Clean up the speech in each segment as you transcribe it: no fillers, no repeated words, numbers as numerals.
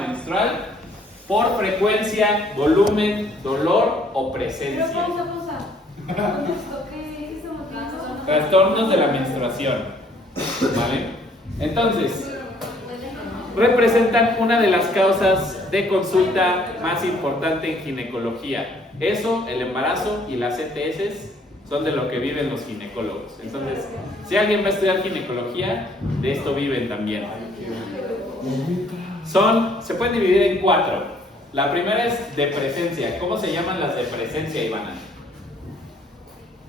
menstrual por frecuencia, volumen, dolor o presencia. Pero pausa. ¿Qué estamos viendo? Trastornos de la menstruación. ¿Vale? Entonces, representan una de las causas de consulta más importante en ginecología. Eso, el embarazo y las ETS son de lo que viven los ginecólogos. Entonces, si alguien va a estudiar ginecología, de esto viven también. Se pueden dividir en 4. La primera es de presencia. ¿Cómo se llaman las de presencia, Ivana?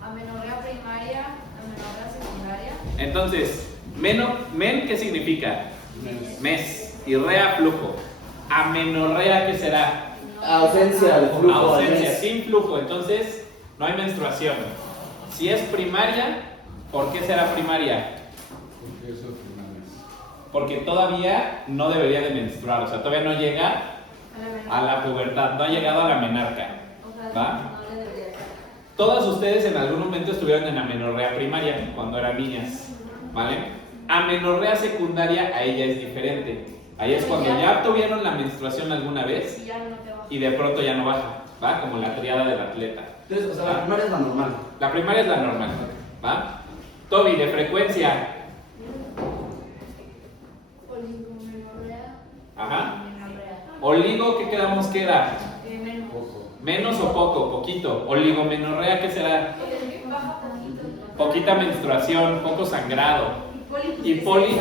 Amenorrea primaria, amenorrea secundaria. Entonces, men, ¿qué significa? Mes. Y rea, flujo. Amenorrea, ¿qué será? Ausencia de flujo. Ausencia, sin flujo. Entonces, no hay menstruación. Si es primaria, ¿por qué será primaria? Porque eso es primaria. Porque todavía no debería de menstruar, o sea, todavía no llega a la pubertad, no ha llegado a la menarca, ¿va? No le debería estar. Todas ustedes en algún momento estuvieron en amenorrea primaria, cuando eran niñas, ¿vale? Amenorrea secundaria, a ella es diferente. Ahí es cuando ya tuvieron la menstruación alguna vez Y ya no te baja. y de pronto ya no baja, ¿va? Como la triada del atleta. Entonces, o sea, la primaria es la normal. La primaria es la normal, ¿va? Toby, de frecuencia. Oligomenorrea. Ajá. Amenorrea. Oligo, ¿qué quedamos que era? Menos. Poco. Menos o poco, poquito. Oligomenorrea, ¿qué será? Baja poquito. Poquita menstruación, poco sangrado. Y poli.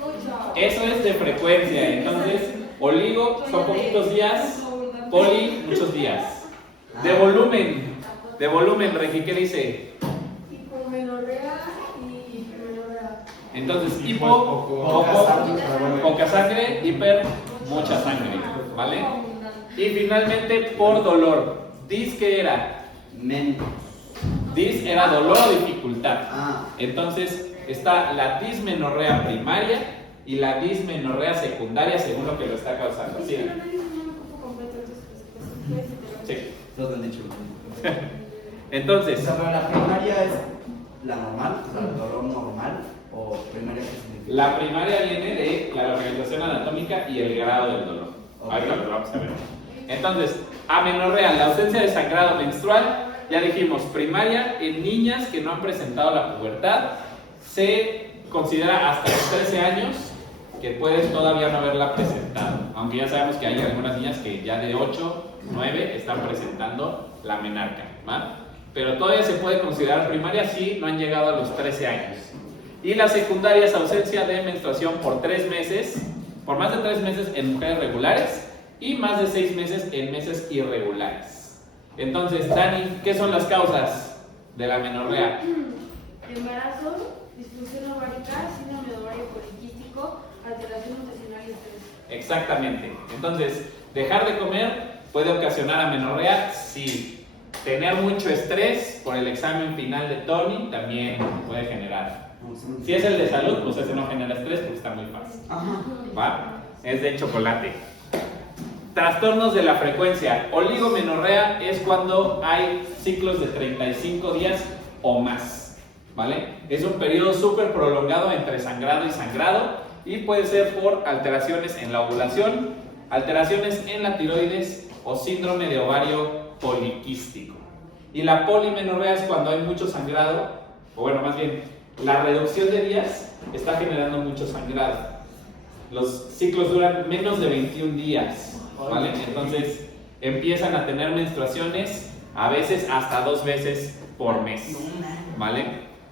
Mucho. Eso es de frecuencia. Entonces, oligo son poquitos días, poli muchos días. De volumen, Regi, ¿qué dice? Hipomenorrea y hipermenorrea. Entonces, hipo, Poco. poca sangre, hiper, mucha sangre, ¿vale? Y finalmente, por dolor. Dis, ¿qué era? Men. Dis era dolor o dificultad. Ah. Entonces, está la dismenorrea primaria y la dismenorrea secundaria, según lo que lo está causando. ¿Sí? Sí. Todos han dicho. Entonces, O sea, pero la primaria es la normal, o sea, el dolor normal, o primaria que significa. la primaria viene de la localización anatómica y el grado del dolor. Ahorita lo vamos a ver. Entonces, amenorrea, la ausencia de sangrado menstrual, ya dijimos, primaria en niñas que no han presentado la pubertad, se considera hasta los 13 años que pueden todavía no haberla presentado, aunque ya sabemos que hay algunas niñas que ya de 8, 9 están presentando la menarca, ¿va? Pero todavía se puede considerar primaria si no han llegado a los 13 años. Y la secundaria es ausencia de menstruación por 3 meses, por más de 3 meses en mujeres regulares y más de 6 meses en meses irregulares. Entonces, Dani, ¿qué son las causas de la amenorrea? Embarazo, disfunción ovárica, síndrome de ovario poliquístico, alteración nutricional y estrés. Exactamente. Entonces, dejar de comer puede ocasionar amenorrea. Sí. Tener mucho estrés por el examen final de Tony también puede generar. Si es el de salud, pues ese no genera estrés porque está muy fácil. Ajá. ¿Va? Es de chocolate. Trastornos de la frecuencia. Oligomenorrea es cuando hay ciclos de 35 días o más, ¿vale? Es un periodo súper prolongado entre sangrado y sangrado y puede ser por alteraciones en la ovulación, alteraciones en la tiroides o síndrome de ovario poliquístico. Y la polimenorrea es cuando hay mucho sangrado, o bueno, más bien, la reducción de días está generando mucho sangrado. Los ciclos duran menos de 21 días, ¿vale? Entonces empiezan a tener menstruaciones a veces hasta 2 veces por mes, ¿vale?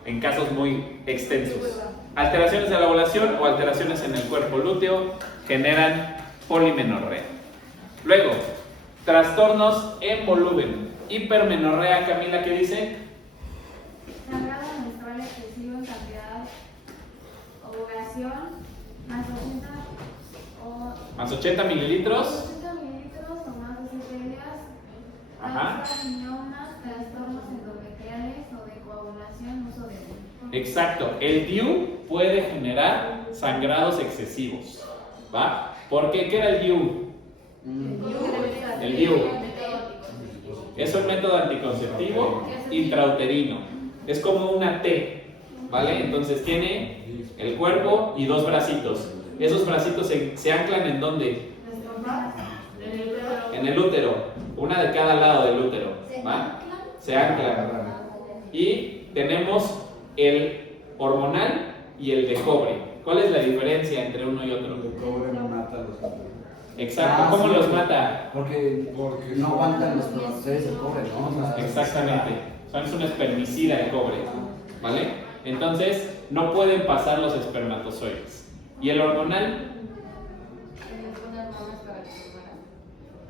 En casos muy extensos. Alteraciones de la ovulación o alteraciones en el cuerpo lúteo generan polimenorrea. Luego, trastornos en volumen. Hipermenorrea, Camila, ¿qué dice? Sangrado menstrual excesivo en cantidad, ovulación, más 80 o Más 80 mililitros. 80 mililitros o más de 7 días. Ajá. Carcinomas, trastornos endometriales o de coagulación, uso de DIU. Exacto. El DIU puede generar sangrados excesivos, ¿va? ¿Por qué? ¿Qué era el DIU? El DIU. Es un método anticonceptivo intrauterino. Es como una T, ¿vale? Entonces tiene el cuerpo y 2 bracitos. Esos bracitos se anclan ¿en dónde? En el útero, una de cada lado del útero, ¿va? Se anclan. Y tenemos el hormonal y el de cobre. ¿Cuál es la diferencia entre uno y otro? El cobre mata a los enfermos. Exacto, ¿cómo sí. los mata? Porque no aguantan los espermatozoides el cobre, ¿no? O sea, Exactamente, es un espermicida de cobre, ¿vale? Entonces, no pueden pasar los espermatozoides. ¿Y el hormonal?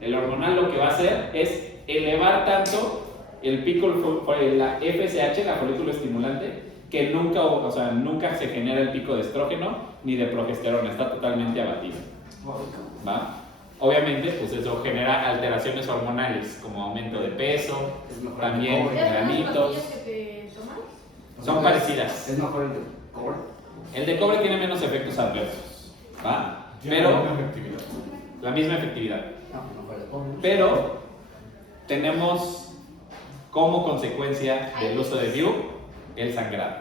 El hormonal lo que va a hacer es elevar tanto el pico, la FSH, la folículo estimulante, que nunca, o sea, nunca se genera el pico de estrógeno ni de progesterona, está totalmente abatido, ¿va? Obviamente, pues eso genera alteraciones hormonales, como aumento de peso, Es mejor también el cobre. granitos. que te tomas? Son parecidas. ¿Es mejor el de cobre? El de cobre tiene menos efectos adversos, ¿va? Tiene Pero una efectividad. la misma efectividad. No, mejor el cobre. Pero tenemos como consecuencia del uso de DIU el sangrado.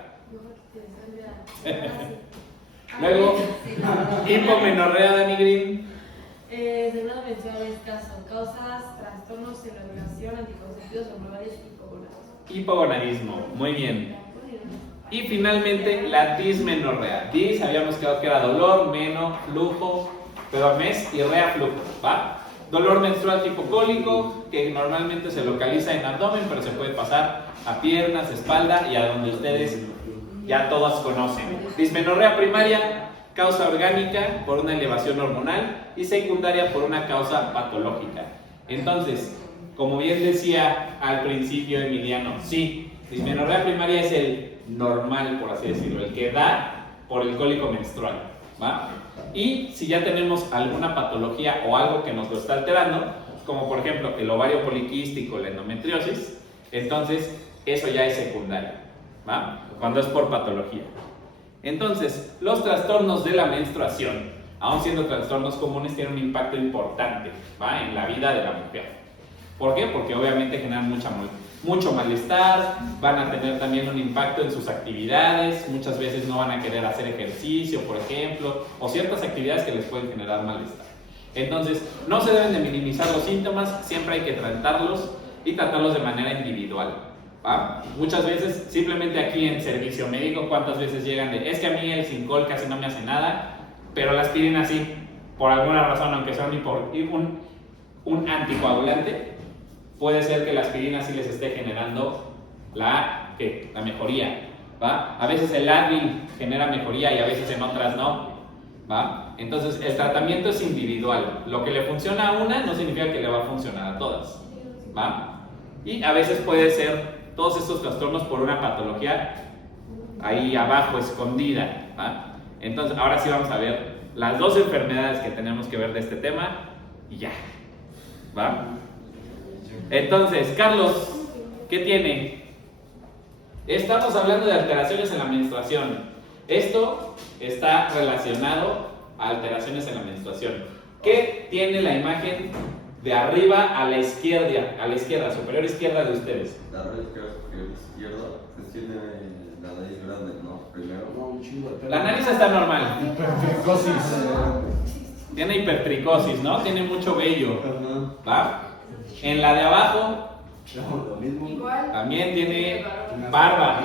Luego, hipomenorrea, Dani Green. Sangrado menstrual escaso. Causas trastornos en la relación, anticonceptivos hormonales y Hipogonadismo, muy bien. Y finalmente, la dismenorrea. Dis habíamos quedado que era dolor, meno, flujo, mes y rea flujo, ¿va? Dolor menstrual tipo cólico, que normalmente se localiza en abdomen, pero se puede pasar a piernas, espalda y a donde ustedes ya todas conocen. Dismenorrea primaria, causa orgánica por una elevación hormonal y secundaria por una causa patológica. Entonces, como bien decía al principio Emiliano, sí, dismenorrea primaria es el normal, por así decirlo, el que da por el cólico menstrual, ¿va? Y si ya tenemos alguna patología o algo que nos lo está alterando, como por ejemplo el ovario poliquístico, la endometriosis, entonces eso ya es secundario, ¿va? Cuando es por patología. Entonces, los trastornos de la menstruación, aun siendo trastornos comunes, tienen un impacto importante, ¿va? En la vida de la mujer. ¿Por qué? Porque obviamente generan mucho malestar, van a tener también un impacto en sus actividades, muchas veces no van a querer hacer ejercicio, por ejemplo, o ciertas actividades que les pueden generar malestar. Entonces, no se deben de minimizar los síntomas, siempre hay que tratarlos y tratarlos de manera individual, ¿va? Muchas veces, simplemente aquí en servicio médico, ¿cuántas veces llegan de, es que a mí el Sincol casi no me hace nada, pero la aspirina sí, por alguna razón, aunque sea un anticoagulante, puede ser que la aspirina sí les esté generando la mejoría, ¿va? A veces el Advil genera mejoría y a veces en otras no, ¿va? Entonces el tratamiento es individual. Lo que le funciona a una no significa que le va a funcionar a todas, ¿va? Y a veces puede ser todos estos trastornos por una patología ahí abajo, escondida, ¿va? Entonces ahora sí vamos a ver las dos enfermedades que tenemos que ver de este tema y ya, ¿va? Entonces, Carlos, ¿qué tiene? Estamos hablando de alteraciones en la menstruación. Esto está relacionado a alteraciones en la menstruación. ¿Qué tiene la imagen de arriba a la izquierda, superior izquierda de ustedes? La red izquierda, pues tiene la nariz grande, ¿no? Primero. No, un chingo de pelo. La nariz está normal. Hipertricosis. Tiene hipertricosis, ¿no? Tiene mucho vello, Ajá. ¿va? En la de abajo No, lo mismo. Igual. también tiene barba.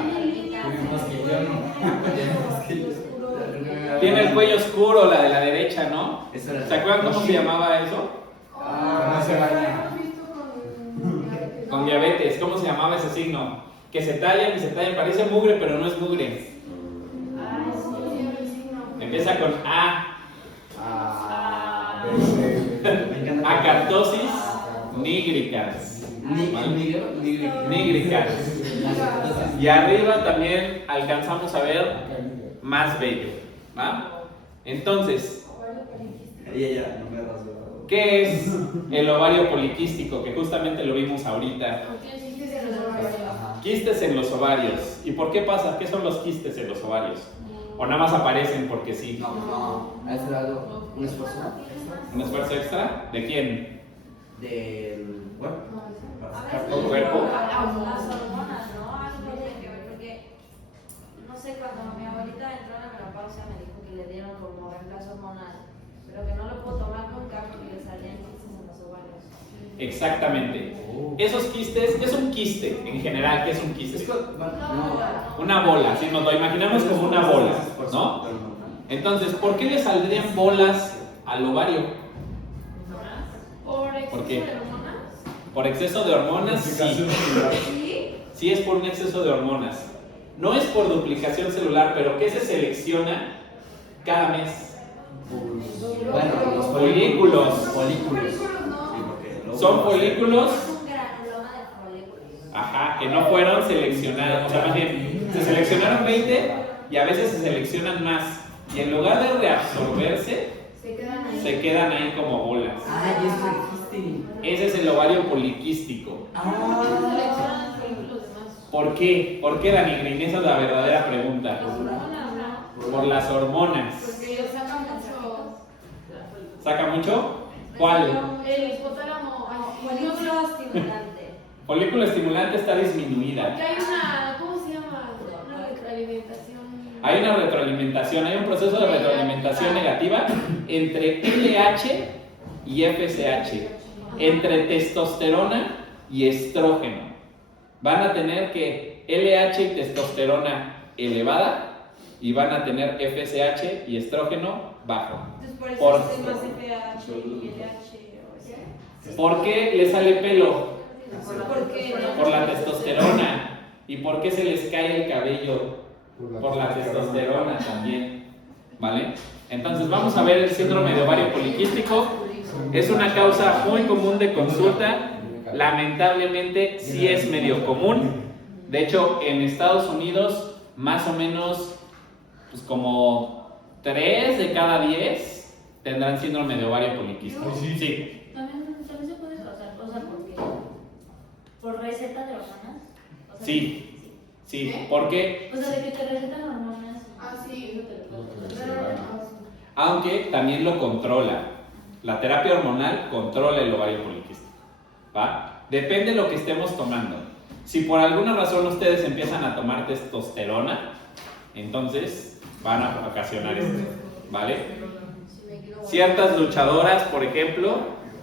Tiene el cuello oscuro, la de la derecha, ¿no? Esa era ¿Se acuerdan cómo se llamaba eso? Ah, No se baña. Con diabetes, ¿cómo se llamaba ese signo? Que se tallan y se tallan, parece mugre, pero no es mugre. Empieza con A. ah, Ese- me encanta. Acartosis nigricans. Nigricans. Y arriba también alcanzamos a ver más vello, ¿va? Entonces, Ella no me rasgó. ¿qué es el ovario poliquístico? Que justamente lo vimos ahorita. Quistes en los ovarios. ¿Y por qué pasa? ¿Qué son los quistes en los ovarios? ¿O nada más aparecen porque sí? No, no. ¿Ha sido algo? ¿Un esfuerzo? ¿Un esfuerzo extra? ¿De quién? Del cuerpo. Para A sacar veces todo. ¿Tu cuerpo? las hormonas, ¿no? Algo tiene que ver porque, no sé, cuando mi abuelita entró en la menopausia me dijo que le dieron como reemplazo hormonal, pero que no lo puedo tomar nunca porque le salían quistes en los ovarios. Exactamente. Esos quistes, ¿qué es un quiste en general? ¿Qué es un quiste? No. Una bola, si nos lo imaginamos como una bola, ¿no? Entonces, ¿por qué le saldrían bolas al ovario? ¿Por exceso qué? de hormonas? Por exceso de hormonas, sí. Sí. Sí es por un exceso de hormonas. No es por duplicación celular, pero ¿qué se selecciona cada mes? Bueno, los Folículos. Folículos. no. Sí, porque luego Son va a ser- folículos, Es un granuloma de folículos. ajá, que no fueron seleccionados. O sea, más bien, se seleccionaron 20 y a veces se seleccionan más. Y en lugar de reabsorberse, Se quedan ahí. se quedan ahí como bolas. Ah, y eso dijiste. Ese es el ovario poliquístico. ¿Por qué se seleccionan folículos demás? ¿Por qué? ¿Por qué, Dani Green? Esa es la verdadera pregunta. Las hormonas, ¿no? Por las hormonas. Porque saca mucho. ¿Saca mucho? ¿Cuál? El hipotálamo. Folículo estimulante. Folículo estimulante está disminuida. Porque hay una. ¿Cómo se llama? Una retroalimentación. Hay una retroalimentación, hay un proceso de retroalimentación negativa entre LH y FSH, entre testosterona y estrógeno. Van a tener que LH y testosterona elevada y van a tener FSH y estrógeno bajo. Entonces por eso Por- es más FH y LH o así. ¿Por qué le sale pelo? Porque Por la testosterona. ¿Y por qué se les cae el cabello? Por la testosterona también, ¿vale? Entonces vamos a ver el síndrome de ovario poliquístico. Es una causa muy común de consulta. Lamentablemente sí es medio común. De hecho, en Estados Unidos más o menos pues como 3 de cada 10 tendrán síndrome de ovario poliquístico. Sí. También se puede causar, o sea, porque por receta de hormonas. O sea, Sí. Sí, porque O sea, de que te recetan hormonas. Ah, sí. Eso te lo puedo hacer. aunque también lo controla. La terapia hormonal controla el ovario poliquístico, ¿va? Depende de lo que estemos tomando. Si por alguna razón ustedes empiezan a tomar testosterona, entonces van a ocasionar esto, ¿vale? Ciertas luchadoras, por ejemplo,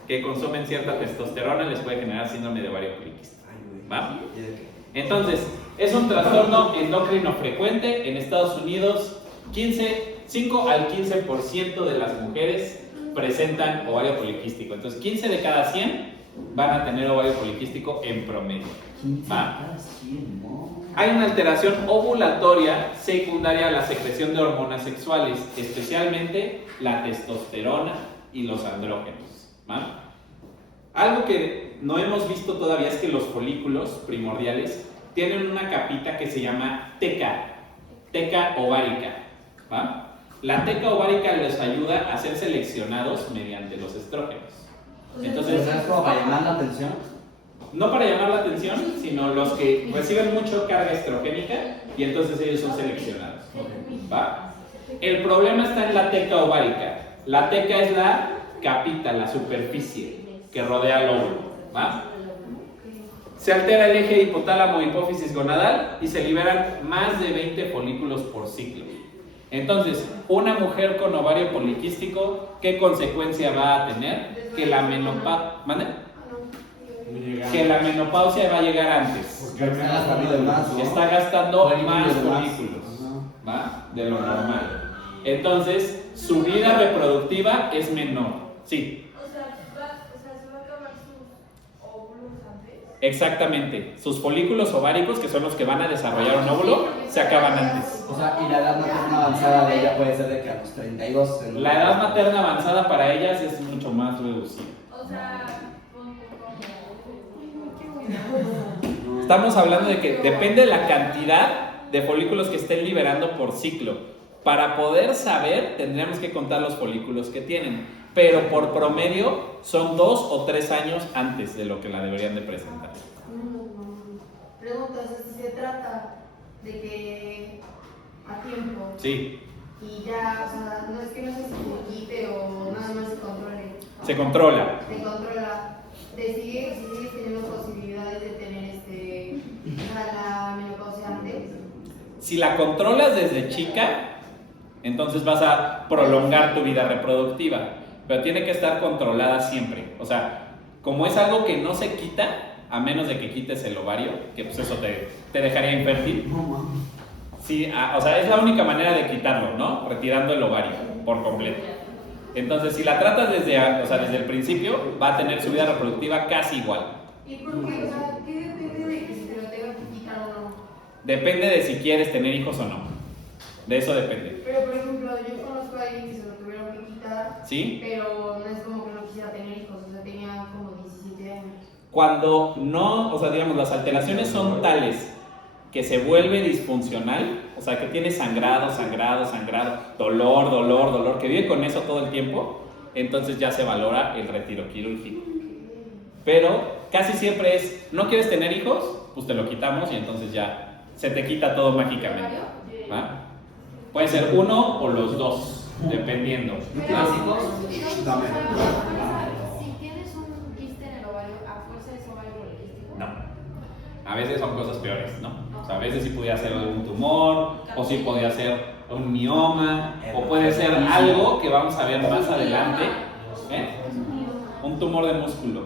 que consumen cierta testosterona les puede generar síndrome de ovario poliquístico, Ay, güey. ¿va? ¿Y de qué? Entonces, es un trastorno endocrino frecuente en Estados Unidos. 5 al 15% de las mujeres presentan ovario poliquístico. Entonces, 15 de cada 100 van a tener ovario poliquístico en promedio. 15 ¿Va? cada 100, ¿no? Hay una alteración ovulatoria secundaria a la secreción de hormonas sexuales, especialmente la testosterona y los andrógenos, ¿va? Algo que no hemos visto todavía es que los folículos primordiales tienen una capita que se llama teca ovárica, ¿va? La teca ovárica les ayuda a ser seleccionados mediante los estrógenos. Entonces, ¿Es como para llamar la atención? no para llamar la atención, sino los que reciben mucho carga estrogénica y entonces ellos son seleccionados, ¿va? El problema está en la teca ovárica. La teca es la capita, la superficie que rodea el óvulo, ¿va? Se altera el eje hipotálamo hipófisis gonadal y se liberan más de 20 folículos por ciclo. Entonces, una mujer con ovario poliquístico, ¿qué consecuencia va a tener? Que la menopausia va a llegar antes. Porque al menos Ha habido más, ¿no? Está gastando Folículos más de más. folículos, ¿va? De lo normal. Entonces, su vida reproductiva es menor. Sí. O sea, se va a acabar sus óvulos antes. Exactamente. Sus folículos ováricos, que son los que van a desarrollar un óvulo, se acaban antes. O sea, y la edad materna avanzada de ella puede ser de que a los 32. ¿no? La edad materna avanzada para ellas es mucho más reducida. O sea, Estamos hablando de que depende de la cantidad de folículos que estén liberando por ciclo. Para poder saber, tendríamos que contar los folículos que tienen. Pero por promedio son 2 o 3 años antes de lo que la deberían de presentar. Pregunta, o sea, si se trata de que a tiempo Sí, y ya, o sea, no es que no se quite o nada más se controle. ¿no? se controla. Se controla. Si sigues teniendo posibilidades de tener la menopausia antes. Si la controlas desde chica, Entonces vas a prolongar tu vida reproductiva, pero tiene que estar controlada siempre. O sea, como es algo que no se quita, a menos de que quites el ovario, que pues eso te dejaría infértil. Sí, o sea, es la única manera de quitarlo, ¿no? Retirando el ovario por completo. Entonces, si la tratas desde el principio, va a tener su vida reproductiva casi igual. ¿Y por qué? O sea, ¿qué depende de que si te lo tenga que quitar o no? Depende de si quieres tener hijos o no. De eso depende. Pero, por ejemplo, yo conozco a alguien que se lo tuvieron que quitar, ¿Sí? pero no es como que no quisiera tener hijos, o sea, tenía como 17 años. Cuando no, o sea, digamos, las alteraciones son tales que se vuelve disfuncional, o sea, que tiene sangrado, dolor, que vive con eso todo el tiempo, entonces ya se valora el retiro quirúrgico. Pero casi siempre es, ¿no quieres tener hijos? Pues te lo quitamos y entonces ya se te quita todo mágicamente. ¿Va? Puede ser uno o los dos, dependiendo. ¿No tienes hijos? Dame. Si tienes un quiste en el ovario, ¿a fuerza es ovario poliquístico? No. A veces son cosas peores, ¿no? O sea, a veces sí podía ser algún tumor, o sí podía ser un mioma, o puede ser algo que vamos a ver más adelante, ¿eh? Un tumor de músculo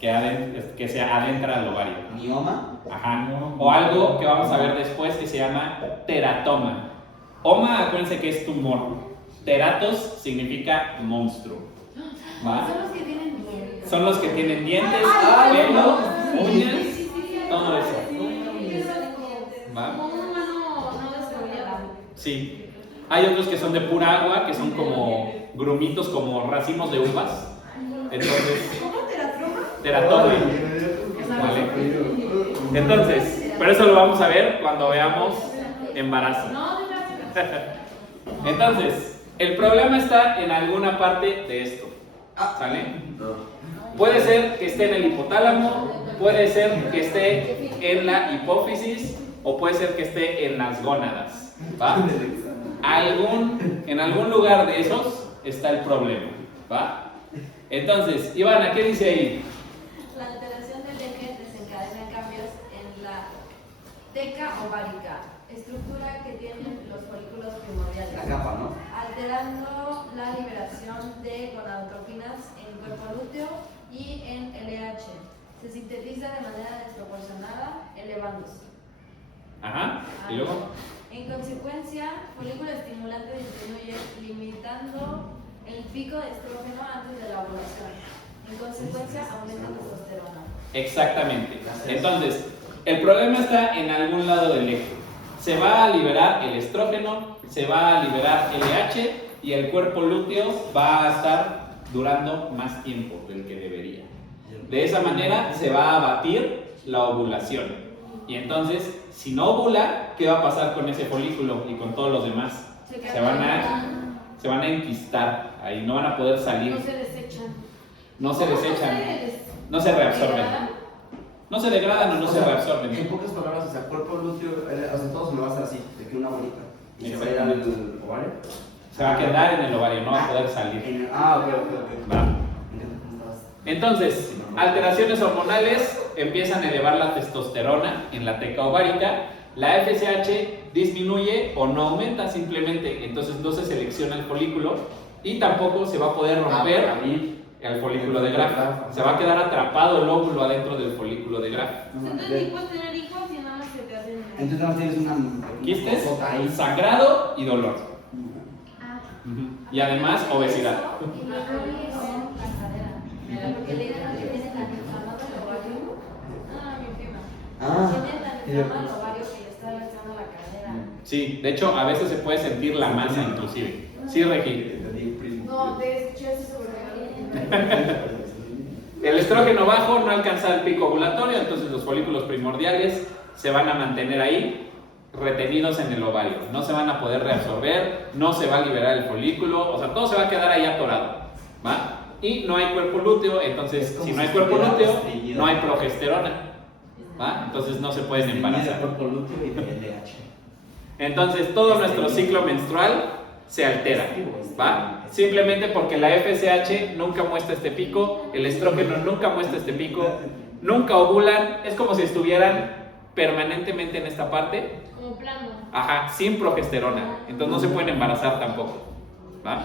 que se adentra al ovario. ¿Mioma? Ajá. O algo que vamos a ver después que se llama teratoma. Oma, acuérdense que es tumor. Teratos significa monstruo. ¿Va? Son los que tienen dientes. Son los que tienen dientes, pelo, uñas, todo eso. ¿Va? Como un humano no desarrollado. Sí. Hay otros que son de pura agua, que son como grumitos, como racimos de uvas. Entonces, ¿Cómo te la troma? teratoma. ¿Vale? Entonces, pero eso lo vamos a ver cuando veamos embarazo. No, Entonces, el problema está en alguna parte de esto. ¿Sale? Puede ser que esté en el hipotálamo, puede ser que esté en la hipófisis o puede ser que esté en las gónadas. ¿Va? En algún lugar de esos está el problema. ¿Va? Entonces, Ivana, ¿qué dice ahí? la alteración del eje desencadena cambios en la teca ovárica, estructura que tienen los folículos primordiales, La capa, ¿no? alterando la liberación de gonadotrofinas en cuerpo lúteo y en LH. Se sintetiza de manera desproporcionada, elevándose. Ajá. ¿Y luego? En consecuencia, folículo estimulante disminuye, limitando el pico de estrógeno antes de la ovulación. En consecuencia, aumenta la testosterona. Exactamente. Entonces, el problema está en algún lado del eje. Se va a liberar el estrógeno, se va a liberar LH y el cuerpo lúteo va a estar durando más tiempo del que debería. De esa manera se va a abatir la ovulación. Y entonces, si no ovula, ¿qué va a pasar con ese folículo y con todos los demás? Se van a enquistar ahí, no van a poder salir. No se desechan. No se desechan, no se reabsorben. No se degradan o no se En reabsorben. pocas palabras, o sea, cuerpo lúteo, o sea, todo se me va a hacer así, de que una bolita. Y se va a ir al ovario. Se va a quedar en el ovario, no va a poder salir. Ok. Va. Entonces, alteraciones hormonales empiezan a elevar la testosterona en la teca ovárica. La FSH disminuye o no aumenta simplemente, entonces no se selecciona el folículo y tampoco se va a poder romper el folículo de Graf. Se va a quedar atrapado el óvulo adentro del folículo de Graf. Entonces ni puedes tener hijos y nada más se te hacen. Entonces nada más tienes una Quistes, cosota ahí. sangrado y dolor. Y además obesidad. Y no son la cadera. Porque le digan que tiene tan inflamado el ovario. Mi prima. Tiene tan inflamado el ovario que le está alcanzando la cadera. Sí, de hecho a veces se puede sentir la masa inclusive. Sí, Regi. No, te escuché eso sobre El estrógeno bajo no alcanza el pico ovulatorio, entonces los folículos primordiales se van a mantener ahí retenidos en el ovario. No se van a poder reabsorber, no se va a liberar el folículo, o sea, todo se va a quedar ahí atorado. ¿Va? Y no hay cuerpo lúteo, entonces si no hay cuerpo lúteo, no hay progesterona. ¿Va? Entonces no se pueden embarazar. Cuerpo lúteo y de LH. Entonces todo nuestro ciclo menstrual se altera, ¿va? Simplemente porque la FSH nunca muestra este pico, el estrógeno nunca muestra este pico, nunca ovulan, es como si estuvieran permanentemente en esta parte, Como plano. Ajá, sin progesterona. Entonces no se pueden embarazar tampoco. ¿Va?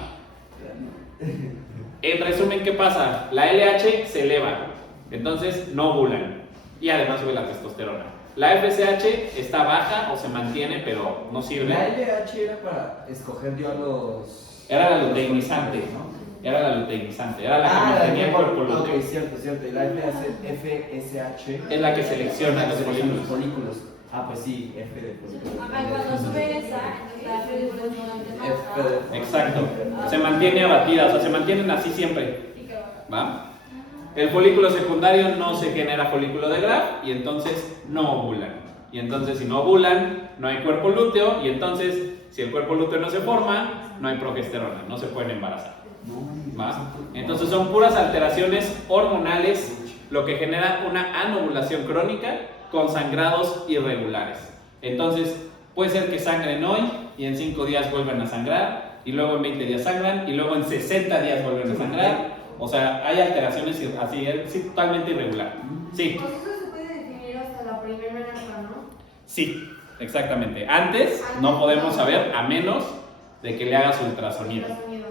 En resumen, ¿qué pasa? La LH se eleva, entonces no ovulan. Y además sube la testosterona. La FSH está baja o se mantiene, pero no sirve. La LH era para escoger yo a los... Era la luteinizante, ¿no? Era la luteinizante, era la que mantenía el cuerpo lúteo. Ok, cierto. Y la FSH Es la que selecciona los folículos. Ah, pues sí, F de folículos. Ajá, cuando sube esa, entonces la folículos no F de Exacto. Se mantiene abatida, o sea, se mantienen así siempre. y que baja. ¿Va? El folículo secundario no se genera folículo de Graf y entonces no ovulan. Y entonces si no ovulan, no hay cuerpo lúteo y entonces si el cuerpo lúteo no se forma, no hay progesterona, no se pueden embarazar. ¿Va? Entonces son puras alteraciones hormonales lo que genera una anovulación crónica con sangrados irregulares. Entonces puede ser que sangren hoy y en 5 días vuelven a sangrar y luego en 20 días sangran y luego en 60 días vuelven a sangrar. O sea, hay alteraciones así, es totalmente irregular. Sí, Pues eso se puede definir hasta la primera menarca, ¿no? sí, exactamente. Antes no podemos saber a menos de que le hagas ultrasonido. Ultrasonido.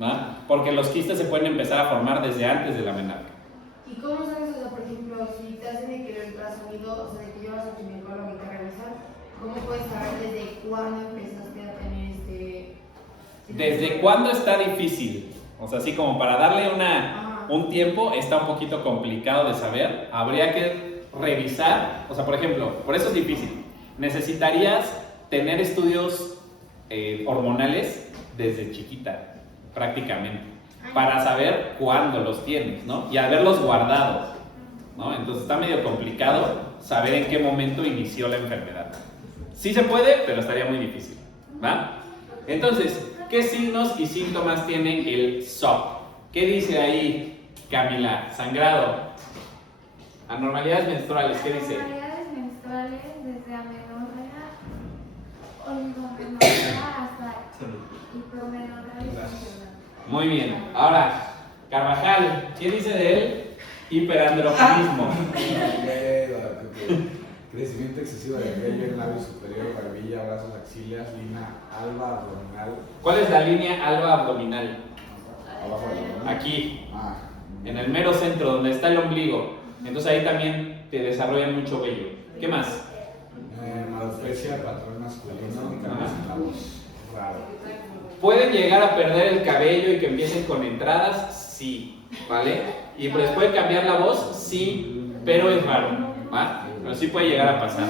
¿Va? Porque los quistes se pueden empezar a formar desde antes de la menarca. ¿Y cómo sabes, o sea, por ejemplo, si te hacen de que el ultrasonido, o sea, de que llevas a tu ginecólogo y te revisan, ¿cómo puedes saber desde cuándo empezaste a tener ¿Desde cuándo está difícil? O sea, así como para darle un tiempo está un poquito complicado de saber. Habría que revisar, o sea, por ejemplo, por eso es difícil. Necesitarías tener estudios hormonales desde chiquita, prácticamente, para saber cuándo los tienes, ¿no? Y haberlos guardados, ¿no? Entonces está medio complicado saber en qué momento inició la enfermedad. Sí se puede, pero estaría muy difícil, ¿va? Entonces, ¿qué signos y síntomas tiene el SOP? ¿Qué dice ahí, Camila? Sangrado. Anormalidades menstruales, ¿qué dice? Anormalidades menstruales desde amenorrea, oligomenorrea hasta hipomenorrea. Muy bien. Ahora, Carvajal, ¿qué dice de él? Hiperandrogenismo. Crecimiento excesivo de vello en labio superior, barbilla, brazos, axilas, línea alba abdominal. ¿Cuál es la línea alba abdominal? Abajo de la Aquí, Ah, en el mero centro, donde está el ombligo. Entonces ahí también te desarrolla mucho vello. ¿Qué más? malofresia, patrón masculino, cambios en la voz. Raro. ¿Pueden llegar a perder el cabello y que empiecen con entradas? Sí, ¿vale? ¿Y pues puede cambiar la voz? Sí, pero es raro, ¿va? Pero sí puede llegar a pasar.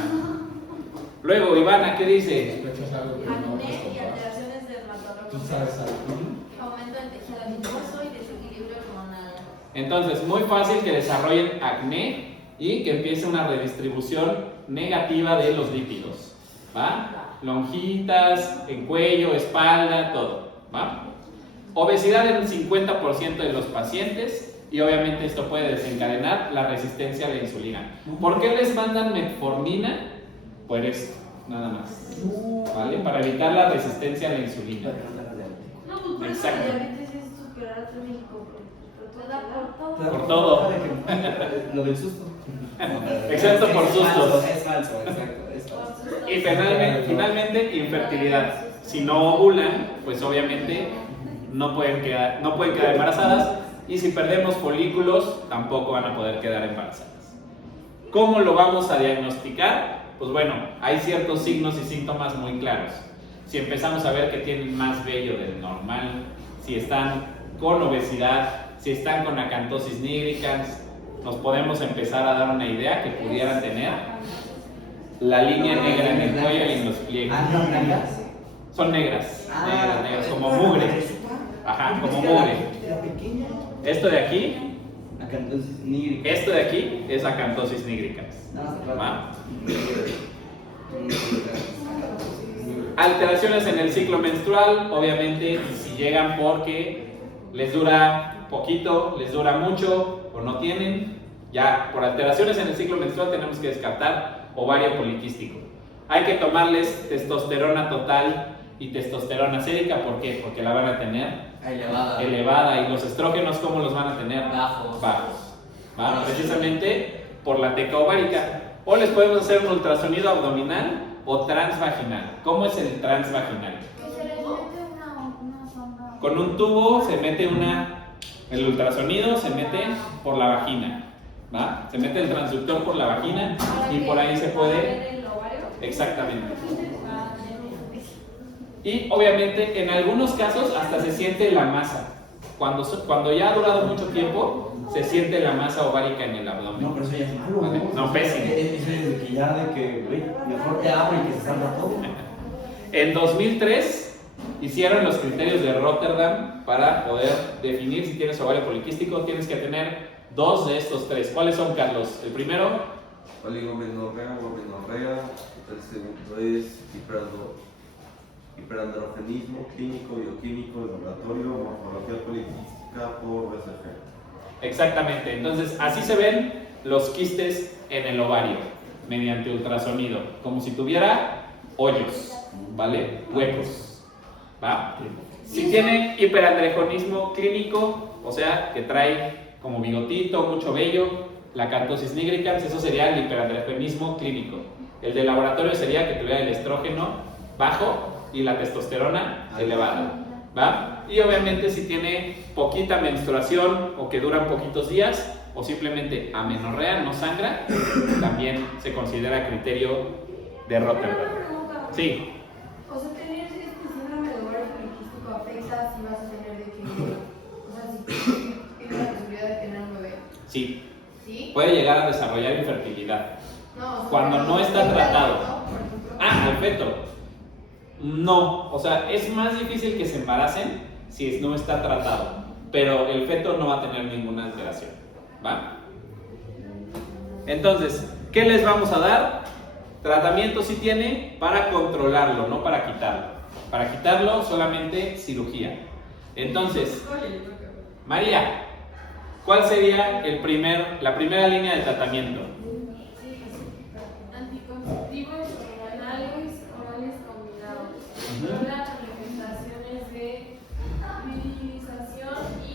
Luego, Ivana, ¿qué dice? ¿Sospechas algo que no Acné puedes y contar? alteraciones ¿Tú dermatológicas. sabes algo? Aumento del tejido adiposo y desequilibrio hormonal. Entonces, muy fácil que desarrollen acné y que empiece una redistribución negativa de los lípidos, ¿va? Lonjitas, en cuello, espalda, todo, ¿va? Obesidad en un 50% de los pacientes y obviamente esto puede desencadenar la resistencia a la insulina. ¿Por qué les mandan metformina? Por esto, nada más, ¿vale? Para evitar la resistencia a la insulina. No, pues por eso Exacto. la diabetes es súper alta en México. Te da por todo. Por todo. Lo del susto. Excepto por sustos. Es falso, exacto. Es falso. Y finalmente, infertilidad. Si no ovulan, pues obviamente no pueden quedar embarazadas. Y si perdemos folículos, tampoco van a poder quedar embarazadas. ¿Cómo lo vamos a diagnosticar? Pues bueno, hay ciertos signos y síntomas muy claros. Si empezamos a ver que tienen más vello del normal, si están con obesidad, si están con acantosis nigricans, nos podemos empezar a dar una idea que pudieran tener la línea negra en el cuello y en los pliegues. Ah, ¿no blancas? Son negras, negras, como mugre. Ajá, como mugre. La pequeña. Esto de aquí, Acá entonces, ni. esto de aquí es acantosis nigricans. ¿Va? Alteraciones en el ciclo menstrual, obviamente, si llegan porque les dura poquito, les dura mucho o no tienen, ya por alteraciones en el ciclo menstrual tenemos que descartar ovario poliquístico. Hay que tomarles testosterona total y testosterona sérica, ¿por qué? Porque la van a tener elevada y los estrógenos, ¿cómo los van a tener? Bajos. ¿Va? Precisamente por la teca ovárica. O les podemos hacer un ultrasonido abdominal o transvaginal. ¿Cómo es el transvaginal? Que se les mete una sonda. Con un tubo se mete el ultrasonido se mete por la vagina, ¿va? Se mete el transductor por la vagina y por ahí se puede... ¿El ovario? Exactamente. Y obviamente en algunos casos hasta se siente la masa. Cuando ya ha durado mucho tiempo, se siente la masa ovárica en el abdomen. No, pero eso ya es malo, Vale. No, pésimo. Eso es de que ya, de que, güey, mejor te abre y que se salga todo. En 2003 hicieron los criterios de Rotterdam para poder definir si tienes ovario poliquístico. Tienes que tener 2 de estos 3. ¿Cuáles son, Carlos? El primero, Oligomenorrea o amenorrea. El segundo es hiperandrogenismo clínico, bioquímico, de laboratorio, morfología poliquística por BCG. exactamente. Entonces, así se ven los quistes en el ovario mediante ultrasonido, como si tuviera hoyos, ¿vale? Huecos, ¿va? Si tiene hiperandrogenismo clínico, o sea, que trae como bigotito, mucho vello, la acanthosis nigricans, eso sería el hiperandrogenismo clínico. El de laboratorio sería que tuviera el estrógeno bajo y la testosterona elevada, ¿va? Y obviamente si tiene poquita menstruación o que duran poquitos días o simplemente amenorrea, no sangra, también se considera criterio de Rotterdam. Sí. O sea, tener síndrome de ovario poliquístico afecta si vas a tener de que, o sea, si tienes la posibilidad de tener un bebé. Sí, ¿Sí? puede llegar a desarrollar infertilidad. No, o sea, Cuando no está el tratado. feto, ¿no? Por ejemplo. Ah, el feto. No, o sea, es más difícil que se embaracen si no está tratado, pero el feto no va a tener ninguna alteración, ¿va? Entonces, ¿qué les vamos a dar? Tratamiento sí tiene para controlarlo, no para quitarlo. Para quitarlo solamente cirugía. Entonces, María, ¿cuál sería la primera línea de tratamiento? Anticonceptivos orales combinados. Controla manifestaciones de virilización y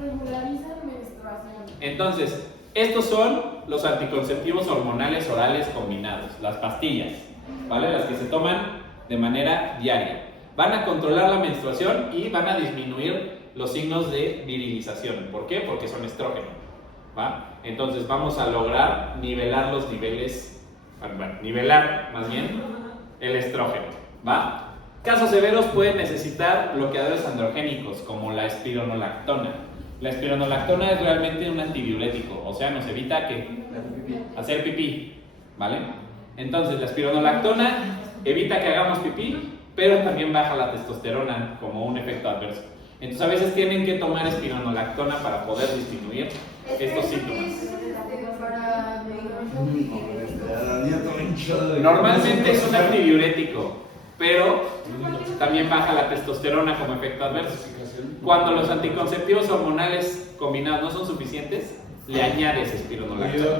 regularizan menstruación. Entonces, estos son los anticonceptivos hormonales orales combinados, las pastillas, ¿vale? Las que se toman de manera diaria. Van a controlar la menstruación y van a disminuir los signos de virilización. ¿Por qué? Porque son estrógeno, ¿va? Entonces vamos a lograr nivelar los niveles, nivelar más bien el estrógeno, ¿va? Casos severos pueden necesitar bloqueadores androgénicos como la espironolactona. La espironolactona es realmente un antidiurético, o sea, nos evita hacer pipí, ¿vale? Entonces, la espironolactona evita que hagamos pipí, pero también baja la testosterona como un efecto adverso. Entonces, a veces tienen que tomar espironolactona para poder disminuir estos síntomas. Para medicación. Normalmente es un antidiurético, pero también baja la testosterona como efecto adverso. Cuando los anticonceptivos hormonales combinados no son suficientes, le añades espironolactona.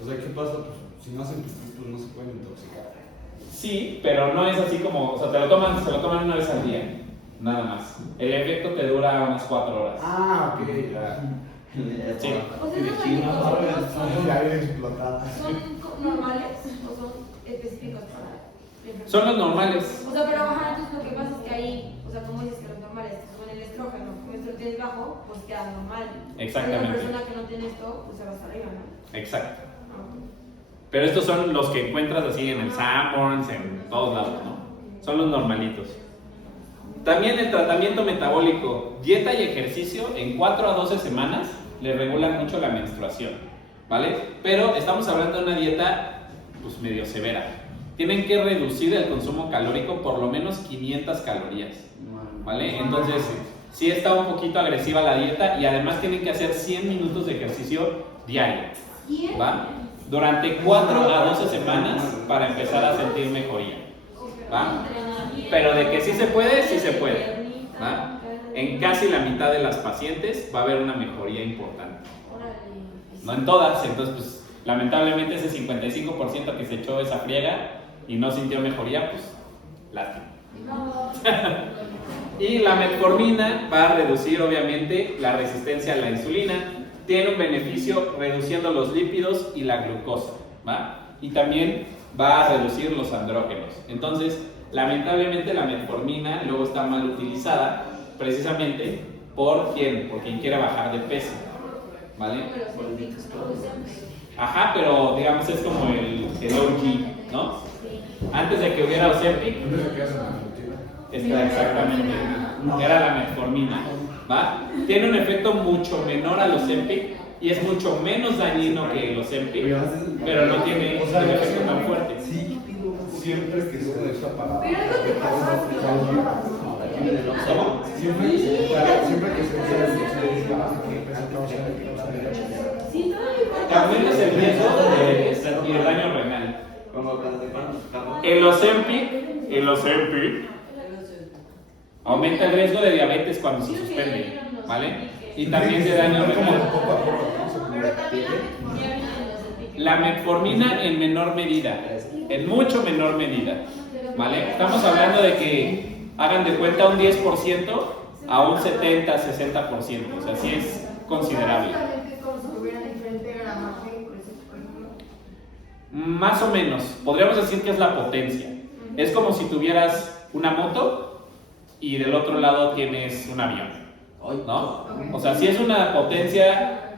O sea, ¿qué pasa? Pues, si no hacen pipí, pues no se pueden intoxicar. Sí, pero no es así como, o sea, se lo toman una vez al día, nada más. El efecto te dura unas 4 horas. Ah, ok, ya. Sí. O sea, esos anticonceptivos Ya viene explotada. son normales o son específicos para la enfermedad. Son los normales. O sea, pero ajá, entonces lo que pasa es que ahí, o sea, como dices que los normales con el estrógeno, como esto tienes bajo, pues queda normal. Exactamente. Una persona que no tiene esto, pues se va hasta arriba, ¿no? Exacto. Pero estos son los que encuentras así en el Sanborns, en todos lados, ¿no? Son los normalitos. También el tratamiento metabólico, dieta y ejercicio en 4 a 12 semanas le regulan mucho la menstruación, ¿vale? Pero estamos hablando de una dieta pues medio severa. Tienen que reducir el consumo calórico por lo menos 500 calorías, ¿vale? Entonces, sí está un poquito agresiva la dieta y además tienen que hacer 100 minutos de ejercicio diario, ¿va? Durante 4 a 12 semanas para empezar a sentir mejoría, ¿va? Pero de que sí se puede, ¿va? En casi la mitad de las pacientes va a haber una mejoría importante. No en todas, entonces pues lamentablemente ese 55% que se echó esa friega y no sintió mejoría, pues lástima. Y la metformina va a reducir obviamente la resistencia a la insulina, tiene un beneficio reduciendo los lípidos y la glucosa, ¿va? Y también va a reducir los andrógenos. Entonces, lamentablemente la metformina luego está mal utilizada precisamente por quien quiere bajar de peso, ¿vale? Ajá, pero digamos es como el OG, ¿no? Antes de que hubiera Ozempic, exactamente, era la metformina, ¿va? Tiene un efecto mucho menor al Ozempic y es mucho menos dañino que el Ozempic, pero no tiene el efecto tan fuerte. Siempre que se usa para. Pero algo te pasa, ¿Cómo? Siempre que se Sí, todavía Te aumentas el riesgo de y el daño renal. Como cuando te ponen los cabos. El Ozempic aumenta el riesgo de diabetes cuando se suspende, ¿vale? Y también de daño renal. pero también La metformina en menor medida, en mucho menor medida, ¿vale? Estamos hablando de que hagan de cuenta un 10% a un 70, 60%, o sea, sí es considerable. básicamente es como si tuviera diferente gramaje, por ejemplo. Más o menos, podríamos decir que es la potencia. Es como si tuvieras una moto y del otro lado tienes un avión, ¿no? O sea, sí es una potencia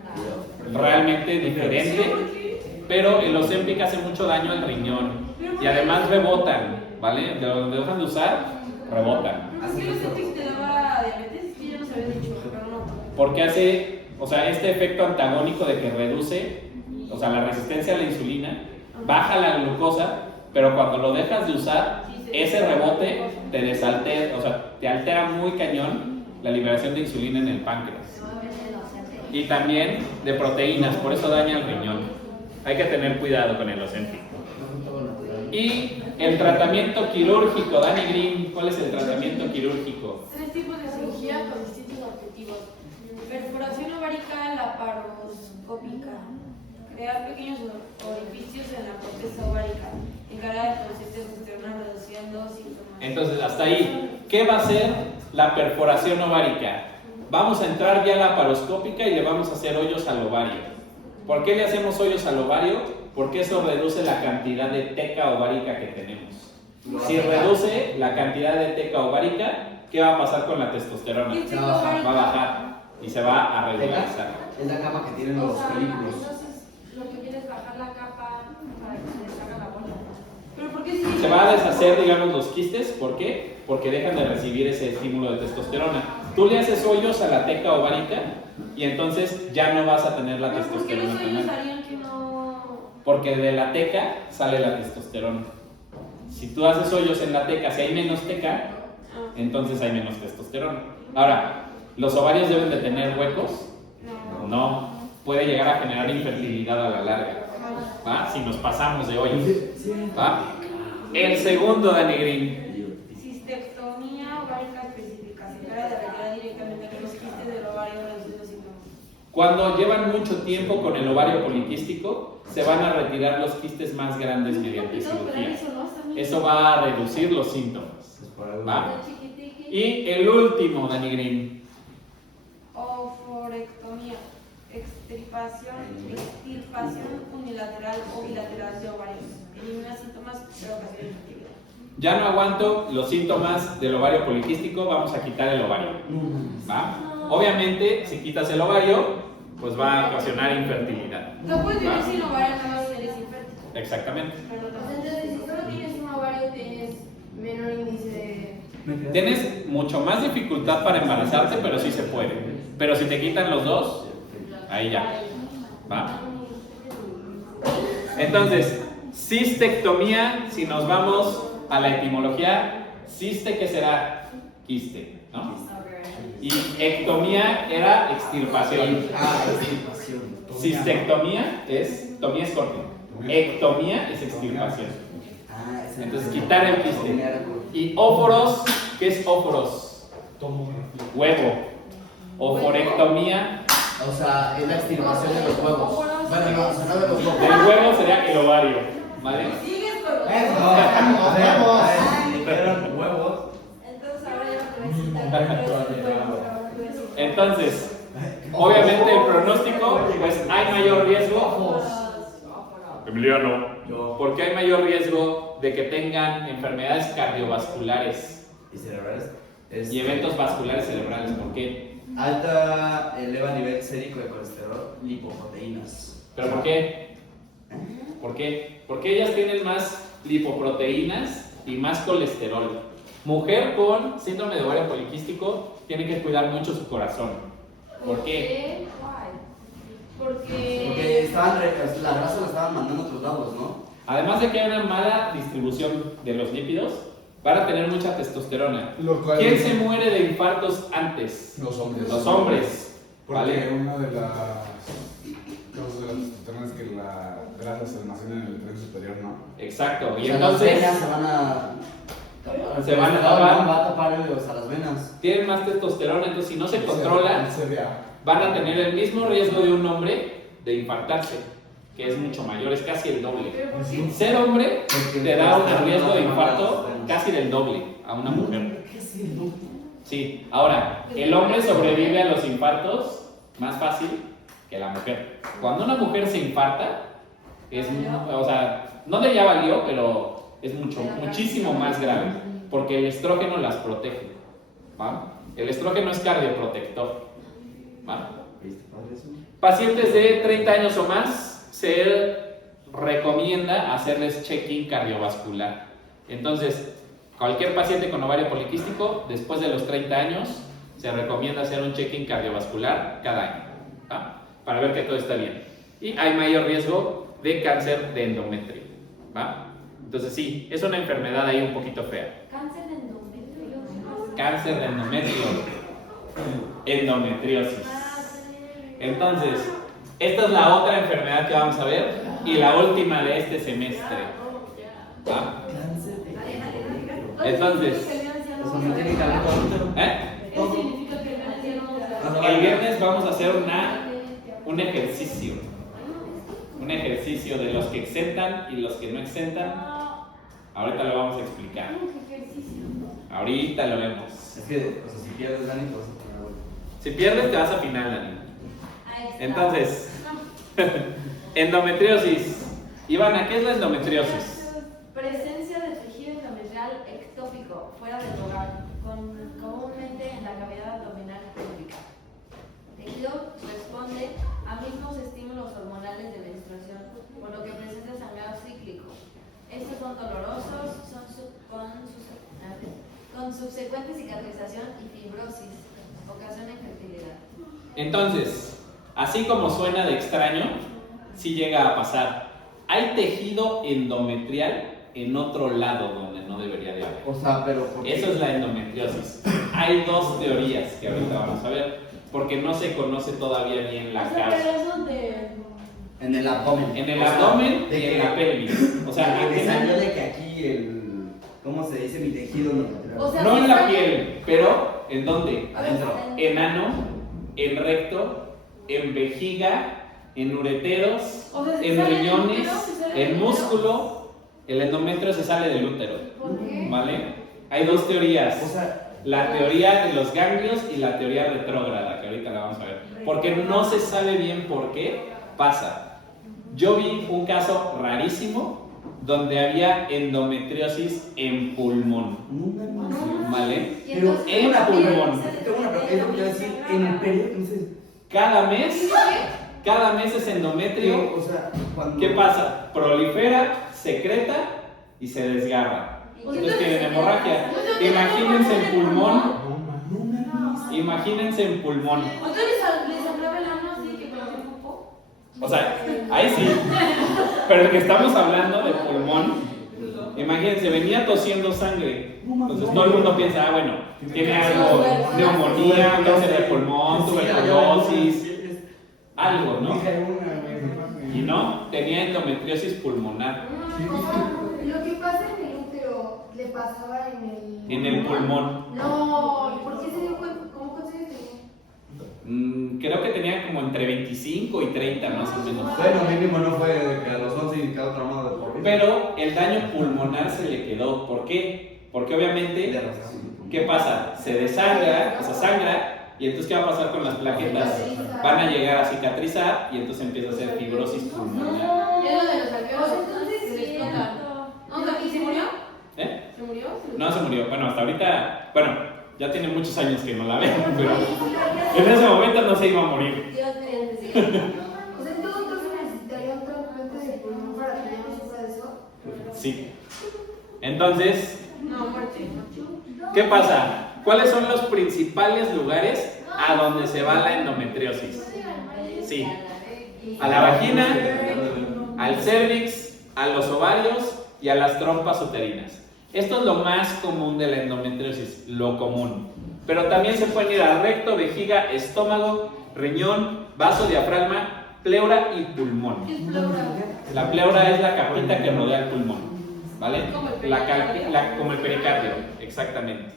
realmente diferente, pero el Ozempic hace mucho daño al riñón y además rebotan, ¿vale? De lo que dejan de usar, rebotan. ¿Por qué el Ozempic te daba diabetes? Es que ya nos habías dicho, pero no. Porque hace, o sea, este efecto antagónico de que reduce, o sea, la resistencia a la insulina, baja la glucosa, pero cuando lo dejas de usar, ese rebote te desaltera, o sea, te altera muy cañón la liberación de insulina en el páncreas. Y también de proteínas, por eso daña el riñón. Hay que tener cuidado con el Ozempic. Y el tratamiento quirúrgico, Dani Green, ¿cuál es el tratamiento quirúrgico? 3 tipos de cirugía con distintos objetivos. Perforación ovárica laparoscópica. Crear pequeños orificios en la corteza ovárica. Encargar de producir testosterona reduciendo síntomas. Entonces, hasta ahí, ¿qué va a ser la perforación ovárica? Vamos a entrar vía laparoscópica y le vamos a hacer hoyos al ovario. ¿Por qué le hacemos hoyos al ovario? Porque eso reduce la cantidad de teca ovárica que tenemos. Si reduce la cantidad de teca ovárica, ¿qué va a pasar con la testosterona? ¿Qué teca ovárica? Va a bajar y se va a regularizar. Es la cama que tienen los folículos. Entonces, lo que quieres es bajar la capa para que se deshaga la bola. ¿Pero por qué si Se va a deshacer, digamos, los quistes. ¿Por qué? Porque dejan de recibir ese estímulo de testosterona. Tú le haces hoyos a la teca ovárica y entonces ya no vas a tener la ¿Pero por qué testosterona los tan hoyos alta. harían que no...? Porque de la teca sale la testosterona. Si tú haces hoyos en la teca, si hay menos teca, entonces hay menos testosterona. Ahora, ¿los ovarios deben de tener huecos? No. Puede llegar a generar infertilidad a la larga, ¿va? Si nos pasamos de hoyos, ¿va? El segundo, Dani Green. Cistectomía ovárica específica. Se encarga de retirar directamente los quistes del ovario reduciendo síntomas. Cuando llevan mucho tiempo con el ovario poliquístico, se van a retirar los quistes más grandes mediante cirugía. Eso va a reducir los síntomas, ¿va? Y el último, Dani Green. Oforectomía. Extirpación unilateral o bilateral de ovarios. Elimina síntomas, pero ocasiona infertilidad. Ya no aguanto los síntomas del ovario poliquístico, vamos a quitar el ovario, ¿va? Obviamente, si quitas el ovario, pues va a ocasionar infertilidad. No puedes vivir ¿va? sin ovario, nada más eres infértil. Exactamente. Entonces, si solo tienes un ovario, tienes menor índice de... Tienes mucho más dificultad para embarazarte, pero sí se puede. Pero si te quitan los dos, ahí ya, ¿va? Entonces, cistectomía, si nos vamos a la etimología, ciste, ¿qué será? Quiste, ¿no? Y ectomía era extirpación. Extirpación. Cistectomía es, tomía es corte. Ectomía es extirpación. Entonces, quitar el quiste. Y óforos, ¿qué es óforos? Huevo. Oforectomía. O sea, es la extirpación de los huevos. Bueno, no, o sea, no de los huevos. Del huevo sería el ovario, ¿vale? Sigues con los Huevos. Entonces, ahora ya no te voy a citar. Entonces, Obviamente el pronóstico, pues hay mayor riesgo. Emiliano. Yo. ¿Por qué hay mayor riesgo de que tengan enfermedades cardiovasculares ¿Y cerebrales? y eventos vasculares cerebrales? ¿Por qué? Alta, eleva nivel sérico de colesterol, lipoproteínas. ¿Pero por qué? ¿Por qué? Porque ellas tienen más lipoproteínas y más colesterol. Mujer con síndrome de ovario poliquístico tiene que cuidar mucho su corazón. ¿Por qué? Porque estaban, la grasa la estaban mandando a otros lados, ¿no? Además de que hay una mala distribución de los lípidos, van a tener mucha testosterona. Lo cual- ¿Quién se muere de infartos antes? Los hombres. Los hombres. Porque ¿Vale? una de las causas de la testosterona es que la grasa se almacena en el tren superior, ¿no? Exacto. O Y sea, las entonces venas se van a... Se van a el tapar. colesterol va a tapar a las venas. tienen más testosterona, entonces si no se controla, El CDA. van a tener el mismo riesgo de un hombre de infartarse, que es mucho mayor, es casi el doble. Ser hombre Porque te da un el riesgo de colesterol infarto no va a las venas. casi del doble a una mujer. Sí, ahora, el hombre sobrevive a los infartos más fácil que la mujer. Cuando una mujer se infarta, o sea, no le ya valió, pero es muchísimo más grave, porque el estrógeno las protege. ¿Va? El estrógeno es cardioprotector. ¿Va? ¿Viste, padre, eso? Pacientes de 30 años o más se recomienda hacerles check-in cardiovascular. Entonces, cualquier paciente con ovario poliquístico, después de los 30 años, se recomienda hacer un check-in cardiovascular cada año, ¿va? Para ver que todo está bien. Y hay mayor riesgo de cáncer de endometrio, ¿va? Entonces sí, es una enfermedad ahí un poquito fea. Cáncer de endometrio. Cáncer de endometrio, endometriosis. Entonces, esta es la otra enfermedad que vamos a ver y la última de este semestre, ¿va? Entonces, Eso no tiene que ver con Eso significa que el viernes no vamos a hacer. el viernes vamos a hacer un ejercicio. Un ejercicio de los que exentan y los que no exentan. Ahorita lo vamos a explicar. Ahorita lo vemos. Es que, o sea, si pierdes, Dani, pues... Si pierdes, te vas a final, Dani. Entonces, endometriosis. Ivana, ¿qué es la endometriosis? Presencia de tejido endometrial ectópico fuera del hogar, comúnmente en la cavidad abdominal pélvica. El tejido responde a mismos estímulos hormonales de menstruación, por lo que presenta sangrado cíclico. Estos son dolorosos, con subsecuente cicatrización y fibrosis, ocasionan infertilidad. Entonces, así como suena de extraño, sí llega a pasar. Hay tejido endometrial en otro lado donde no debería de haber. O sea, pero... ¿por qué? Eso es la endometriosis. Hay dos teorías que ahorita vamos a ver, porque no se conoce todavía bien la causa. En el abdomen. En el O sea, abdomen de y en que- la pelvis. O sea, de que aquí salió de que aquí el... ¿Cómo se dice? Mi tejido endometrial. O sea, no si en la sale- piel, pero ¿en dónde? Adentro. En ano, en recto, en vejiga, en ureteros, O sea, si en sale del riñones, útero, si sale en del músculo. El endometrio se sale del útero, ¿Por qué? ¿vale? Hay dos teorías. O sea, La teoría de los ganglios y la teoría retrógrada, que ahorita la vamos a ver. Porque no se sabe bien por qué pasa. Yo vi un caso rarísimo donde había endometriosis en pulmón, ¿vale? Y Pero entonces, en la piel pulmón. se tengo una pregunta, es lo que iba a decir, deteriora. en el periodo, entonces... Cada mes es endometrio. O sea, cuando... ¿Qué pasa? Prolifera, secreta y se desgarra. Entonces tienen hemorragia. Imagínense en pulmón. Imagínense en pulmón. ¿Ustedes les hablaba el ano así que parecía un popo? O sea, ahí sí. Pero el que estamos hablando de pulmón, imagínense, venía tosiendo sangre. Entonces todo el mundo piensa, bueno, tiene algo, neumonía, cáncer de pulmón, tuberculosis, algo, ¿no? Y no, tenía endometriosis pulmonar Lo que pasa en el útero le pasaba en el pulmón. No, ¿y por qué se dio cuenta? ¿Cómo cuántos años tenía? Creo que tenía como entre 25 y 30 más o menos. Bueno, mínimo no fue de que a los 11 y quedó traumado de por vida. Pero el daño pulmonar se le quedó. ¿Por qué? Porque obviamente, ¿qué pasa? Se desangra, o sea, sangra y entonces ¿qué va a pasar con las plaquetas? Van a llegar a cicatrizar y entonces empieza a hacer fibrosis pulmonar. Y es lo de los arqueros, Entonces, que les sí, explotan. ¿Y se murió? ¿Eh? ¿Se murió? No se murió. Bueno, hasta ahorita, bueno, ya tiene muchos años que no la veo, pero en ese momento no se iba a morir. Dios mediante, sí. O sea, en todo caso necesitaría un trasplante de pulmón para que ya no sufra de eso. Sí. Entonces, No, muerte. ¿qué pasa? ¿Cuáles son los principales lugares a donde se va la endometriosis? Sí. A la vagina, al cérvix, a los ovarios y a las trompas uterinas. Esto es lo más común de la endometriosis, lo común. Pero también se pueden ir al recto, vejiga, estómago, riñón, vaso diafragma, pleura y pulmón. ¿Qué es pleura? La pleura es la capita que rodea el pulmón, ¿vale? Como el pericardio. Como el pericardio, exactamente.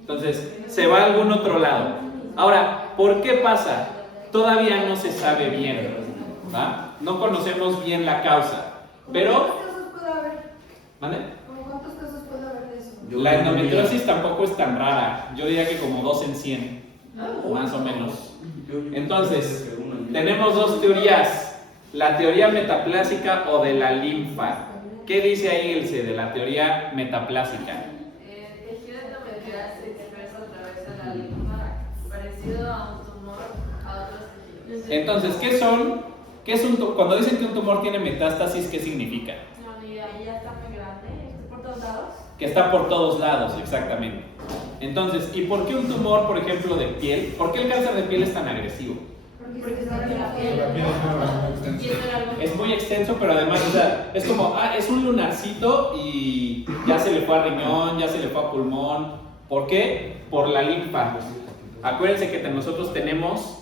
Entonces, se va a algún otro lado. Ahora, ¿por qué pasa? Todavía no se sabe bien, ¿va? No conocemos bien la causa, pero... ¿Cuántos casos puede haber? ¿Vale? ¿Cómo cuántos casos puede haber de eso? La endometriosis tampoco es tan rara, yo diría que como 2 en 100, más o menos. Entonces, tenemos dos teorías, la teoría metaplásica o de la linfa. ¿Qué dice ahí Ilse de la teoría metaplásica? El tejido endometrial se expresa a través de la linfa, parecido a un tumor, a otros tejidos. Entonces, ¿qué es cuando dicen que un tumor tiene metástasis, qué significa? No, ni idea, ya está muy grande, está por todos lados. Que está por todos lados, exactamente. Entonces, ¿y por qué un tumor, por ejemplo, de piel? ¿Por qué el cáncer de piel es tan agresivo? Porque se abre la piel. La piel es una Y eso era algo- Es muy extenso, pero además, o sea, es como, es un lunarcito y ya se le fue a riñón, ya se le fue a pulmón. ¿Por qué? Por la linfa. Acuérdense que nosotros tenemos,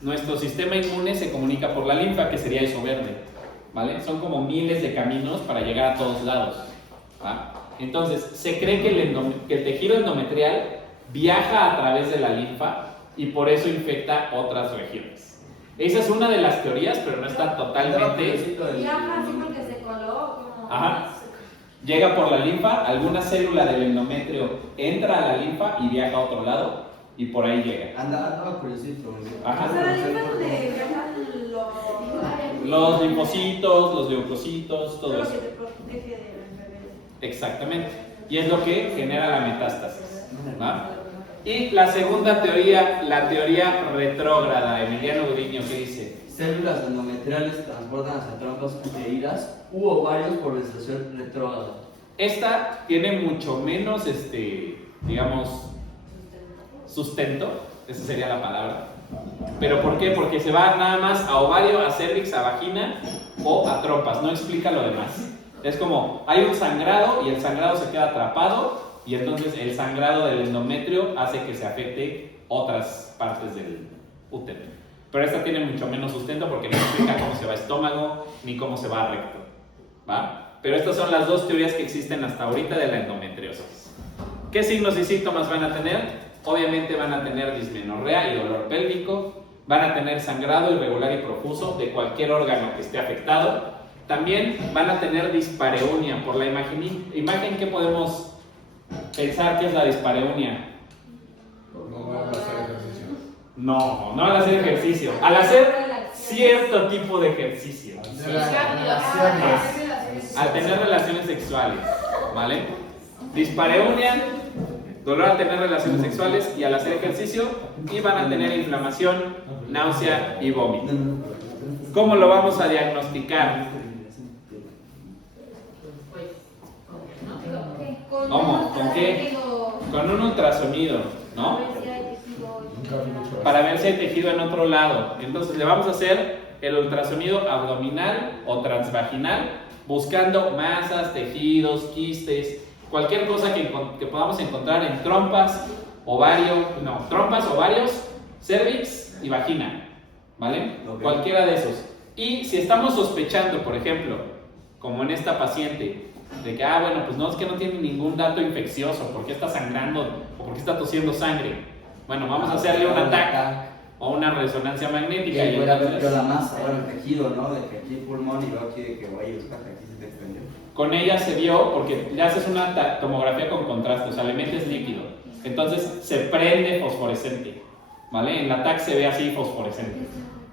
nuestro sistema inmune se comunica por la linfa, que sería eso verde, ¿vale? Son como miles de caminos para llegar a todos lados, ¿va? Entonces, se cree que el tejido endometrial viaja a través de la linfa y por eso infecta otras regiones. Esa es una de las teorías, pero no está totalmente... Viaja así porque se coló como... Ajá. Llega por la linfa, alguna célula del endometrio entra a la linfa y viaja a otro lado y por ahí llega. Andaba curiosito. Ajá. O sea, la linfa es donde viajan Los linfocitos, los leucocitos, todo lo eso. que te protege de la enfermedad. Exactamente. Y es lo que genera la metástasis, ¿va? Y la segunda teoría, la teoría retrógrada, Emiliano Gudiño, ¿qué dice? Células endometriales transportan hacia trompas uterinas u ovarios por menstruación retrógrada. Esta tiene mucho menos, digamos, sustento, esa sería la palabra. ¿Pero por qué? Porque se va nada más a ovario, a cérvix, a vagina o a trompas, no explica lo demás. Es como, hay un sangrado y el sangrado se queda atrapado y entonces el sangrado del endometrio hace que se afecte otras partes del útero. Pero esta tiene mucho menos sustento porque no explica cómo se va a estómago ni cómo se va a recto, ¿va? Pero estas son las dos teorías que existen hasta ahorita de la endometriosis. ¿Qué signos y síntomas van a tener? Obviamente van a tener dismenorrea y dolor pélvico, van a tener sangrado irregular y profuso de cualquier órgano que esté afectado. También van a tener dispareunia. Por la imagen que podemos pensar que es la dispareunia. No van a hacer ejercicio. No al hacer ejercicio, al hacer cierto tipo de ejercicio, al tener relaciones sexuales, ¿vale? Dispareunia, dolor al tener relaciones sexuales y al hacer ejercicio, y van a tener inflamación, náusea y vómito. ¿Cómo lo vamos a diagnosticar? ¿Cómo? ¿Con qué? Con un ultrasonido, ¿no? Para ver si hay tejido en otro lado. Entonces le vamos a hacer el ultrasonido abdominal o transvaginal, buscando masas, tejidos, quistes, cualquier cosa que podamos encontrar en trompas, ovarios, cérvix y vagina, ¿vale? Ok. Cualquiera de esos. Y si estamos sospechando, por ejemplo, como en esta paciente, de que, bueno, pues no, es que no tiene ningún dato infeccioso, ¿por qué está sangrando o por qué está tosiendo sangre? Bueno, vamos a hacerle un TAC o una resonancia Y magnética. ahí Y voy a ver yo entonces, la masa, bueno, el tejido, ¿no? De que aquí pulmón y luego aquí de que, güey, es que aquí se te extendió. con ella se vio, porque le haces una tomografía con contraste, o sea, le metes líquido, entonces se prende fosforescente, ¿vale? En la TAC se ve así fosforescente,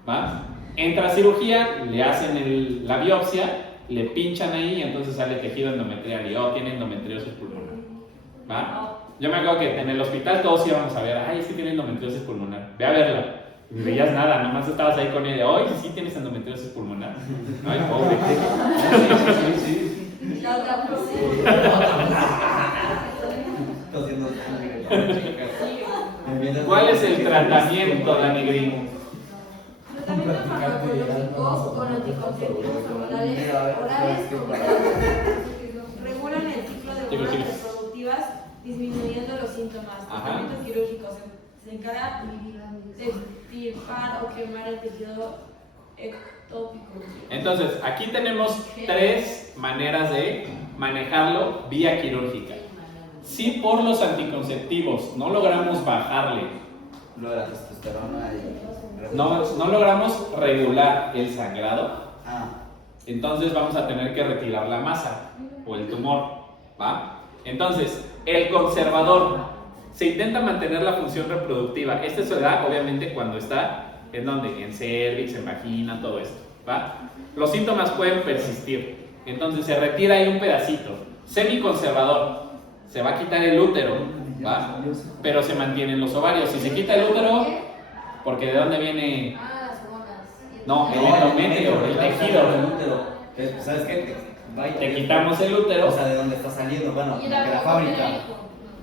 ¿va? Entra a cirugía, le hacen la biopsia, le pinchan ahí y entonces sale tejido endometrial y tiene endometriosis pulmonar, ¿va? Yo me acuerdo que en el hospital todos íbamos a ver, ay, es que tiene endometriosis pulmonar, ve a verla. Y ni veías nada, nomás estabas ahí con ella, oye, sí tienes endometriosis pulmonar. Ay, pobre. La otra ¿Cuál es el tratamiento, Dani Green? Tratamiento farmacológico con anticonceptivos orales regulan el ciclo de hormonas reproductivas, disminuyendo los síntomas. Tratamiento quirúrgico se encarga de extirpar o quemar el tejido ectópico. Entonces, aquí tenemos 3 maneras de manejarlo vía quirúrgica. Si por los anticonceptivos no logramos bajarle, Lo de la testosterona y... no logramos regular el sangrado, entonces vamos a tener que retirar la masa o el tumor, ¿va? Entonces, el conservador se intenta mantener la función reproductiva. Esta se da obviamente cuando está en donde, en cervix, en vagina, todo esto, ¿va? Los síntomas pueden persistir, entonces se retira ahí un pedacito. Semiconservador, se va a quitar el útero, ¿va? Pero se mantienen los ovarios. Si se quita el útero, porque ¿de dónde viene? Las hormonas. No, el endometrio, el tejido. ¿Sabes qué? Te quitamos el útero, O sea, de dónde está saliendo, bueno, Y de la fábrica.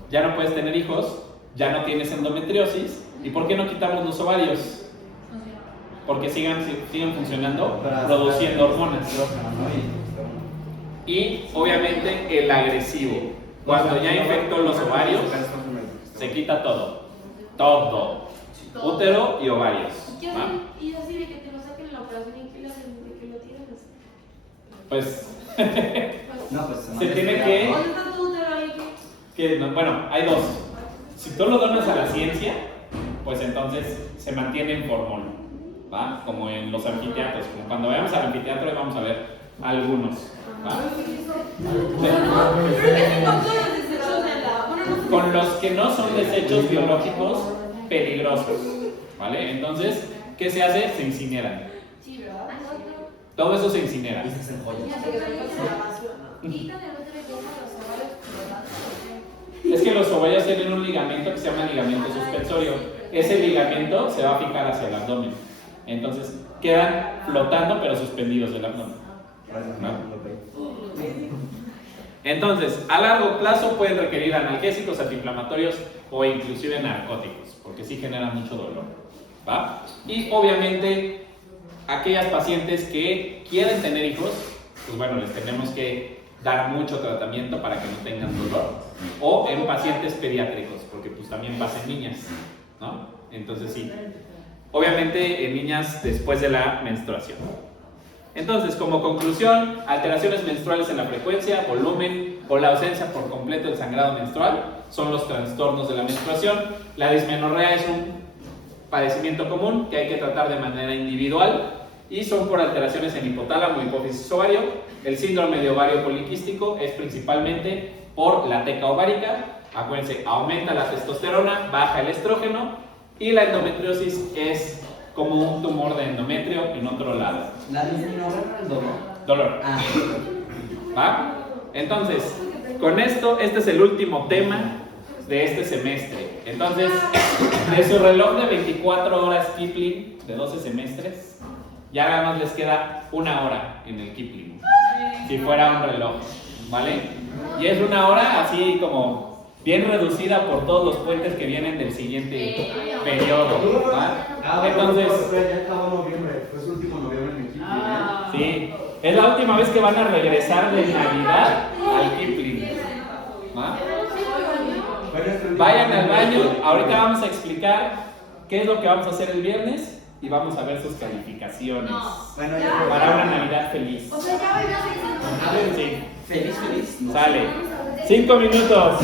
ya no puedes tener hijos, ya no tienes endometriosis. ¿Y por qué no quitamos los ovarios? Porque siguen funcionando, produciendo hormonas. Y obviamente el agresivo. Cuando ya infectó los ovarios, se quita todo. Todo. Útero y ovarios. ¿Va? Y así de que te lo saquen en la operación y que lo hacen, de que lo tiras. Pues No, pues se tiene que... ¿Dónde está tu útero ahí? Bueno, hay 2. Si tú lo donas a la ciencia, pues entonces se mantiene en formol, ¿va? Como en los anfiteatros. Como cuando vayamos al anfiteatro vamos a ver algunos, ¿va? Con los que no son desechos biológicos peligrosos, ¿vale? Entonces, ¿qué se hace? Se incineran. Sí, ¿verdad? Todo eso se incinera. Y se hacen joyas. Quitan el útero y dejan los ovarios flotando. Es que los ovarios tienen un ligamento que se llama ligamento suspensorio. Ese ligamento se va a fijar hacia el abdomen. Entonces, quedan flotando pero suspendidos del abdomen. Entonces, a largo plazo pueden requerir analgésicos, antiinflamatorios o inclusive narcóticos, porque sí generan mucho dolor, ¿va? Y obviamente, aquellas pacientes que quieren tener hijos, pues bueno, les tenemos que dar mucho tratamiento para que no tengan dolor. O en pacientes pediátricos, porque pues también pasa en niñas, ¿no? Entonces sí, obviamente en niñas después de la menstruación. Entonces, como conclusión, alteraciones menstruales en la frecuencia, volumen o la ausencia por completo del sangrado menstrual son los trastornos de la menstruación. La dismenorrea es un padecimiento común que hay que tratar de manera individual y son por alteraciones en hipotálamo, hipófisis ovario. El síndrome de ovario poliquístico es principalmente por la teca ovárica. Acuérdense, aumenta la testosterona, baja el estrógeno y la endometriosis es como un tumor de endometrio en otro lado. La dismenorrea no es dolor. Dolor. ¿Va? Entonces, con esto, este es el último tema de este semestre. Entonces, de su reloj de 24 horas Kipling de 12 semestres, ya nada más les queda 1 hora en el Kipling. Si fuera un reloj, ¿vale? Y es 1 hora así como bien reducida por todos los puentes que vienen del siguiente periodo, ¿va? Entonces, ya acabó noviembre, fue su último noviembre en el equipo. sí, es la última vez que van a regresar de Navidad al Kipling, ¿va? Vayan al baño, ahorita vamos a explicar qué es lo que vamos a hacer el viernes y vamos a ver sus calificaciones Bueno, ya. para una Navidad feliz. O sea, ya voy a hacer Sí, Feliz. sale. 5 minutos.